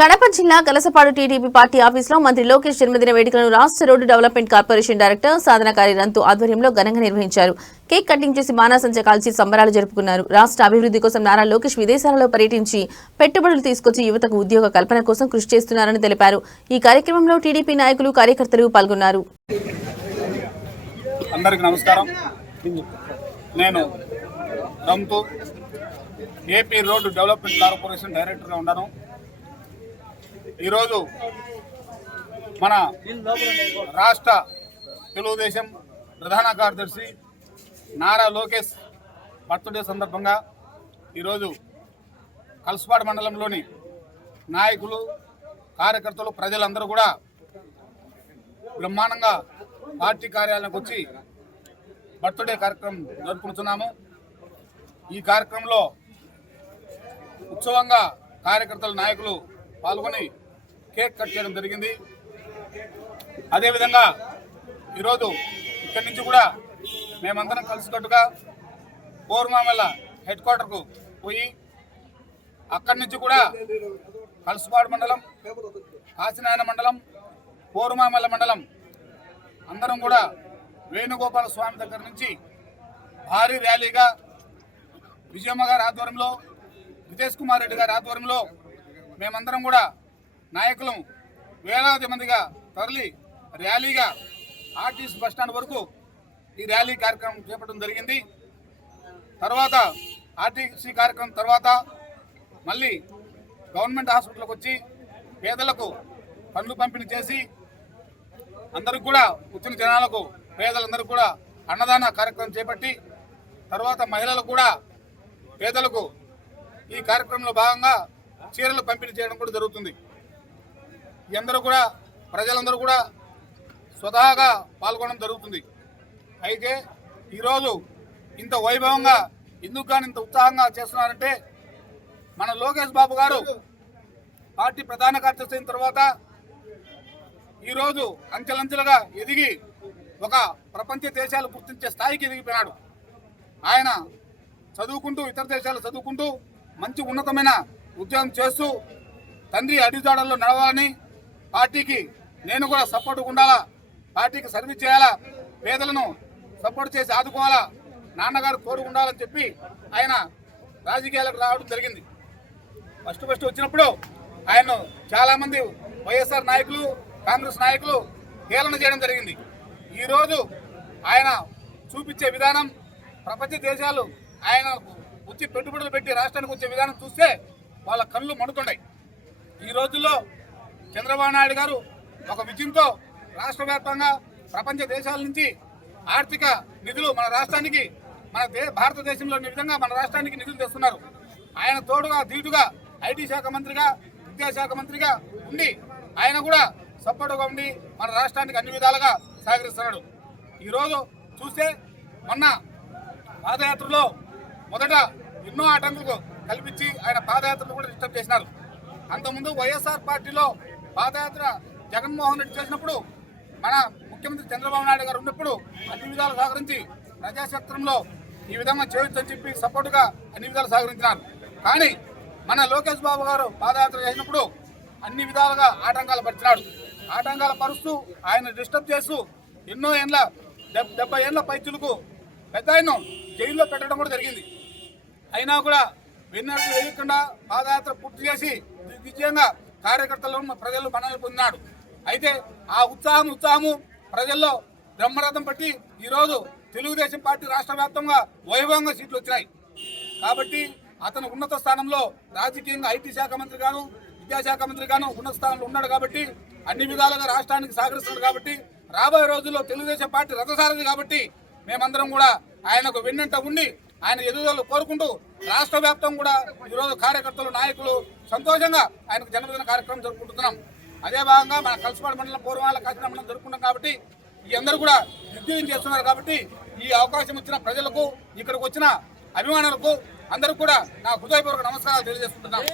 కడప జిల్లా Kalasapadu TDP party ఆఫీసులో మంత్రి లోకేష్ జన్మదిన వేడుకలను రాష్ట్ర రోడ్డు డెవలప్మెంట్ కార్పొరేషన్ డైరెక్టర్ సాధనకారి రంతు ఆధ్వర్యంలో ఘనంగా నిర్వహించారు. కేక్ కటింగ్ చేసి బాణాసంచ కాల్చి సంబరాలు జరుపుకున్నారు. రాష్ట్ర అభివృద్ధి కోసం నారా లోకేష్ విదేశాలలో పర్యటించి పెట్టుబడులు తీసుకొచ్చి యువతకు ఉద్యోగ కల్పన కోసం కృషి చేస్తున్నారని తెలిపారు. ఈ కార్యక్రమంలో టీడీపీ నాయకులు కార్యకర్తలు పాల్గొన్నారు. అందరికీ నమస్కారం. నేను రంతు ఏపీ రోడ్డు డెవలప్మెంట్ కార్పొరేషన్ డైరెక్టర్గా ఉన్నాను. ఈరోజు మన రాష్ట్ర తెలుగుదేశం ప్రధాన కార్యదర్శి నారా లోకేష్ బర్త్డే సందర్భంగా ఈరోజు కలసపాడు మండలంలోని నాయకులు, కార్యకర్తలు, ప్రజలందరూ కూడా బ్రహ్మాండంగా పార్టీ కార్యాలయానికి వచ్చి బర్త్డే కార్యక్రమం జరుపుకుంటున్నాము. ఈ కార్యక్రమంలో ఉత్సవంగా కార్యకర్తలు, నాయకులు పాల్గొని కేక్ కట్ చేయడం జరిగింది. అదేవిధంగా ఈరోజు ఇక్కడి నుంచి కూడా మేమందరం కలిసికట్టుగా కోరుమామల్ల హెడ్ క్వార్టర్కు పోయి అక్కడి నుంచి కూడా కలసపాడు మండలం, కాశీనాయన మండలం, కోరుమామల్ల మండలం అందరం కూడా వేణుగోపాల స్వామి దగ్గర నుంచి భారీ ర్యాలీగా విజయమ్మ గారి ఆధ్వర్యంలో, నితేష్ కుమార్ రెడ్డి గారి ఆధ్వర్యంలో మేమందరం కూడా నాయకులం వేలాది మందిగా తరలి ర్యాలీగా ఆర్టీసీ బస్టాండ్ వరకు ఈ ర్యాలీ కార్యక్రమం చేపట్టడం జరిగింది. తర్వాత ఆర్టీసీ కార్యక్రమం తర్వాత మళ్ళీ గవర్నమెంట్ హాస్పిటల్కి వచ్చి పేదలకు పండ్లు పంపిణీ చేసి అందరికి కూడా వచ్చిన జనాలకు, పేదలందరికీ కూడా అన్నదాన కార్యక్రమం చేపట్టి తర్వాత మహిళలకు కూడా, పేదలకు ఈ కార్యక్రమంలో భాగంగా చీరలు పంపిణీ చేయడం కూడా జరుగుతుంది. అందరూ కూడా, ప్రజలందరూ కూడా స్వతహాగా పాల్గొనడం జరుగుతుంది. అయితే ఈరోజు ఇంత వైభవంగా ఎందుకు కానీ ఇంత ఉత్సాహంగా చేస్తున్నారంటే మన లోకేష్ బాబు గారు పార్టీ ప్రధాన కార్యదర్శి అయిన తర్వాత ఈరోజు అంచెలంచెలుగా ఎదిగి ఒక ప్రపంచ దేశాలు గుర్తించే స్థాయికి ఎదిగిపోయినాడు. ఆయన చదువుకుంటూ, ఇతర దేశాలు చదువుకుంటూ మంచి ఉన్నతమైన ఉద్యోగం చేస్తూ తండ్రి అడుగుజాడల్లో నడవాలని, పార్టీకి నేను కూడా సపోర్ట్ ఉండాలా, పార్టీకి సర్వీస్ చేయాలా, పేదలను సపోర్ట్ చేసి ఆదుకోవాలా, నాన్నగారు తోడు ఉండాలని చెప్పి ఆయన రాజకీయాలకు రావడం జరిగింది. ఫస్ట్ వచ్చినప్పుడు ఆయన చాలామంది వైఎస్ఆర్ నాయకులు, కాంగ్రెస్ నాయకులు హేళన చేయడం జరిగింది. ఈరోజు ఆయన చూపించే విధానం, ప్రపంచ దేశాలు ఆయన వచ్చి పెట్టుబడులు పెట్టి రాష్ట్రానికి వచ్చే విధానం చూస్తే వాళ్ళ కళ్ళు మండుతున్నాయి. ఈ రోజుల్లో చంద్రబాబు నాయుడు గారు ఒక విజయంతో రాష్ట్ర వ్యాప్తంగా ప్రపంచ దేశాల నుంచి ఆర్థిక నిధులు మన రాష్ట్రానికి, మన భారతదేశంలోని విధంగా మన రాష్ట్రానికి నిధులు తెస్తున్నారు. ఆయన తోడుగా ధీటుగా ఐటీ శాఖ మంత్రిగా, విద్యాశాఖ మంత్రిగా ఉండి ఆయన కూడా సపోర్టుగా ఉండి మన రాష్ట్రానికి అన్ని విధాలుగా సహకరిస్తున్నాడు. ఈరోజు చూస్తే మొన్న పాదయాత్రలో మొదట ఎన్నో ఆటంకులు కల్పించి ఆయన పాదయాత్రను కూడా డిస్టర్బ్ చేసినారు. అంతకుముందు వైఎస్ఆర్ పార్టీలో పాదయాత్ర జగన్మోహన్ రెడ్డి చేసినప్పుడు, మన ముఖ్యమంత్రి చంద్రబాబు నాయుడు గారు ఉన్నప్పుడు అన్ని విధాలు సహకరించి ప్రజాక్షేత్రంలో ఈ విధంగా చేయొచ్చని చెప్పి సపోర్టుగా అన్ని విధాలు సహకరించినారు. కానీ మన లోకేష్ బాబు గారు పాదయాత్ర చేసినప్పుడు అన్ని విధాలుగా ఆటంకాలు పరిచినాడు. ఆటంకాలు పరుస్తూ ఆయన డిస్టర్బ్ చేస్తూ ఎన్నో ఏళ్ళ 70 ఏళ్ళ పైచులకు పెద్ద ఆయన జైల్లో పెట్టడం కూడా జరిగింది. అయినా కూడా వెన్నట్టు వేయకుండా పాదయాత్ర పూర్తి చేసి విజయంగా కార్యకర్తలను, ప్రజలు మనల్ని పొందినాడు. అయితే ఆ ఉత్సాహము ప్రజల్లో బ్రహ్మరథం పట్టి ఈరోజు తెలుగుదేశం పార్టీ రాష్ట్ర వ్యాప్తంగా వైభవంగా సీట్లు వచ్చినాయి. కాబట్టి అతను ఉన్నత స్థానంలో రాజకీయంగా ఐటీ శాఖ మంత్రి గాను, విద్యాశాఖ మంత్రి గాను ఉన్నత స్థానంలో ఉన్నాడు. కాబట్టి అన్ని విధాలుగా రాష్ట్రానికి సహకరిస్తున్నాడు. కాబట్టి రాబోయే రోజుల్లో తెలుగుదేశం పార్టీ రథసారథి. కాబట్టి మేమందరం కూడా ఆయనకు వెన్నంట ఉండి ఆయన ఎదుగుదల కోరుకుంటూ రాష్ట్ర వ్యాప్తం కూడా ఈరోజు కార్యకర్తలు, నాయకులు సంతోషంగా ఆయనకు జన్మదిన కార్యక్రమం జరుపుకుంటున్నాం. అదే భాగంగా మన కలసపాడు మండలం, పూర్వాల కాశీనాయన మండలం జరుపుకుంటాం. కాబట్టి ఈ అందరూ కూడా దిగ్విజయం చేస్తున్నారు. కాబట్టి ఈ అవకాశం ఇచ్చిన ప్రజలకు, ఇక్కడికి వచ్చిన అభిమానులకు అందరూ కూడా నా హృదయపూర్వక నమస్కారాలు తెలియజేసుకుంటున్నాను.